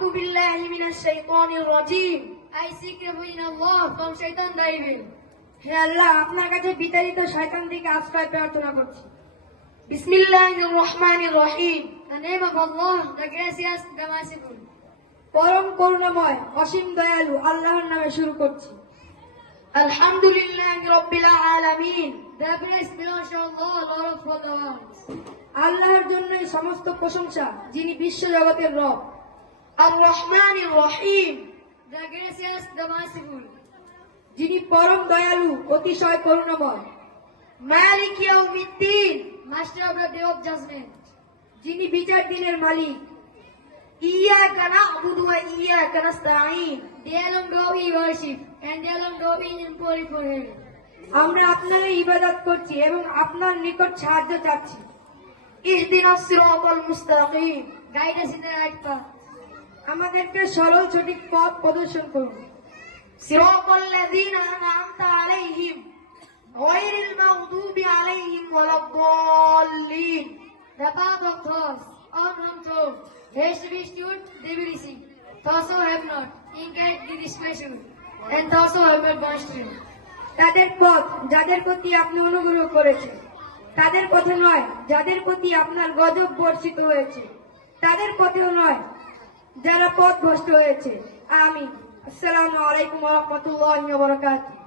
أعوذ بالله من الشيطان الرجيم. I seek refuge in Allah from shaitan the evil. হে আল্লাহ, আপনার কাছে বিতাড়িত শয়তান থেকে আশ্রয় প্রার্থনা করছি। বিসমিল্লাহির রহমানির রহিম। The name of Allah, the gracious, the merciful. পরম করুণাময়, অসীম দয়ালু আল্লাহর নামে শুরু করছি। আলহামদুলিল্লাহি রাব্বিল আলামিন। The praise belongs to Allah, Lord of all the worlds. আল্লাহর জন্যই সমস্ত প্রশংসা, যিনি বিশ্ব জগতের রব। আর রহমানির রহিম। The gracious, the merciful. যিনি পরম দয়ালু, অতিশয় করুণাময়। মালিক ইয়াউমিদ্দিন। Master of the day of judgment. যিনি বিচার দিনের মালিক। ইয়াকা না'বুদু ওয়া ইয়াকা নাস্তাঈন। They alone do we worship, and they alone do we implore for heaven. আমরা আপনারই ইবাদত করছি এবং আপনার নিকট সাহায্য চাচ্ছি। ইহদিনাস সিরাতাল মুস্তাকিম। Guide us in the right path. আমাদেরকে সরল সঠিক পথ প্রদর্শন করুন। সিরাতাল লাযীনা আন'আমতা আলাইহিম গায়রিল মাগদুবি আলাইহিম ওয়ালাদ-দাল্লিন। The path of those on whom through they should be stood, they will receive. Those who have not, incurred the displeasure, and those who have not punished him. তাদের পথ যাদের প্রতি আপনি অনুগ্রহ করেছেন, তাদের পথে নয় যাদের প্রতি আপনার গজব বর্ষিত হয়েছে, তাদের পথেও নয় যারা পথ ভ্রষ্ট হয়েছে। আমিন। আসসালামু আলাইকুম ওয়া রাহমাতুল্লাহি ওয়া বারাকাতুহু।